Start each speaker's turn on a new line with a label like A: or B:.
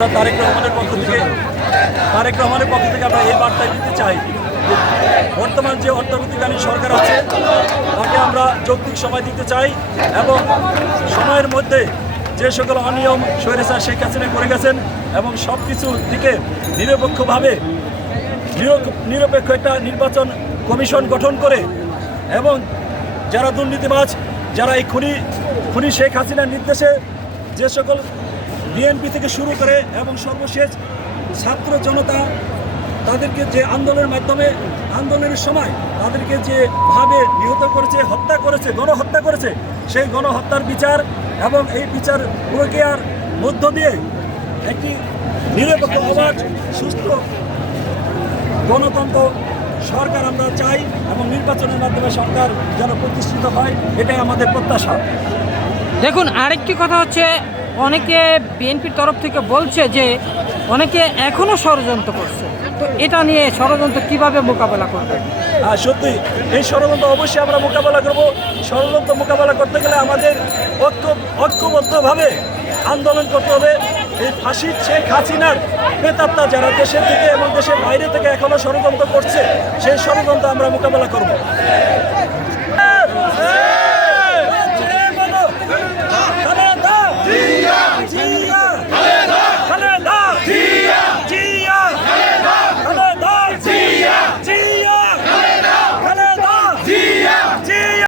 A: তারেক রহমানের পক্ষ থেকে, তারেক রহমানের পক্ষ থেকে আমরা এই বার্তায় দিতে চাই বর্তমান যে অর্থনৈতিককালীন সরকার আছে, তাকে আমরা যৌক্তিক সময় দিতে চাই এবং সময়ের মধ্যে যে সকল অনিয়ম স্বৈরাচার শেখ হাসিনা করে গেছেন এবং সব কিছু দিকে নিরপেক্ষভাবে নিরপ- নিরপেক্ষ একটা নির্বাচন কমিশন গঠন করে এবং যারা দুর্নীতিবাজ, যারা এই খুনি খুনি শেখ হাসিনার নির্দেশে যে সকল বিএনপি থেকে শুরু করে এবং সর্বশেষ ছাত্র জনতা তাদেরকে যে আন্দোলনের মাধ্যমে, আন্দোলনের সময় তাদেরকে যে ভাবে নিহত করেছে, হত্যা করেছে, গণহত্যা করেছে, সেই গণহত্যার বিচার এবং এই বিচার প্রক্রিয়ার মধ্য দিয়ে একটি নিরপেক্ষ অবাধ সুস্থ গণতন্ত্র সরকার আমরা চাই এবং নির্বাচনের মাধ্যমে সরকার যেন প্রতিষ্ঠিত হয়, এটাই আমাদের প্রত্যাশা।
B: দেখুন, আরেকটি কথা হচ্ছে অনেকে বিএনপির তরফ থেকে বলছে যে অনেকে এখনও ষড়যন্ত্র করছে। তো এটা নিয়ে ষড়যন্ত্র কীভাবে মোকাবেলা করবে?
A: আর সত্যি। এই ষড়যন্ত্র অবশ্যই আমরা মোকাবেলা করব। ষড়যন্ত্র মোকাবেলা করতে গেলে আমাদের ঐক্য ঐক্যবদ্ধভাবে আন্দোলন করতে হবে। এই ফাঁসির শেখ হাসিনার প্রেতাত্মা যারা দেশের থেকে এবং দেশের বাইরে থেকে এখনও ষড়যন্ত্র করছে, সেই ষড়যন্ত্র আমরা মোকাবেলা করব।